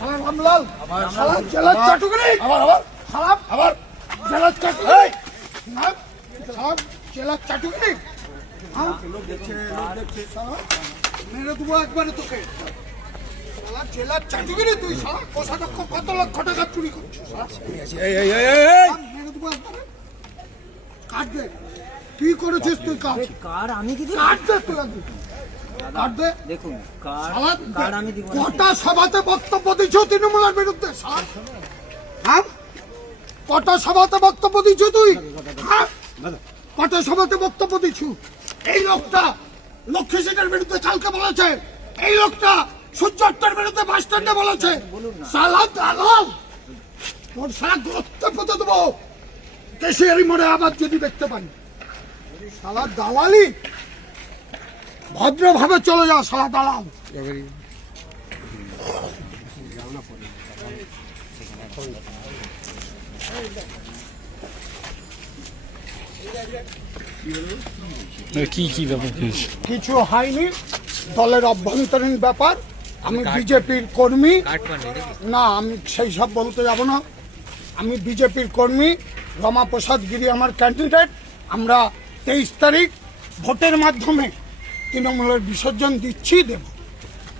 রামলাল জেলার চাটুকারি আবার জেলার চাটুকারি জেলার চাটুকারি মেরে দেবো একবারে তোকে। জেলার চাটুকারি তুই কোষাধ্যক্ষ কত লক্ষ টাকা চুরি করছিস। মেরে দেবো একবারে। কাট দে, কি করেছিস তুই? কার আমি কি কাট দে তুই, কাট দে। দেখুন কার আমি দিব। কটা সভাতে বক্তব্য দিচ্ছ তৃণমূলের বিরুদ্ধে? হ্যাঁ, কটা সভাতে বক্তব্য দিচ্ছ তুই? হ্যাঁ, কটা সভাতে বক্তব্য দিচ্ছ? এই লোকটা লক্ষ্মী সিটের বিরুদ্ধে কালকে বলেছে, এই লোকটা সূর্যাস্তের বিরুদ্ধে বাস স্ট্যান্ডে বলেছে। সালা দালাল, তোর সারা গোত্রে পুঁতে দেবো কেশিয়ারি মোড়ে আবার যদি দেখতে পাই। সালা দালালি, ভদ্রভাবে চলে যাও সালা দালাল। কি ব্যাপার? কিছু হয়নি, দলের অভ্যন্তরীণ ব্যাপার। আমি বিজেপির কর্মী না, আমি সেই সব বলতে যাব না। আমি বিজেপির কর্মী, রমাপ্রসাদ গিরি আমার ক্যান্ডিডেট। আমরা 23 তারিখ ভোটের মাধ্যমে তৃণমূলের বিসর্জন দিচ্ছি, দেব।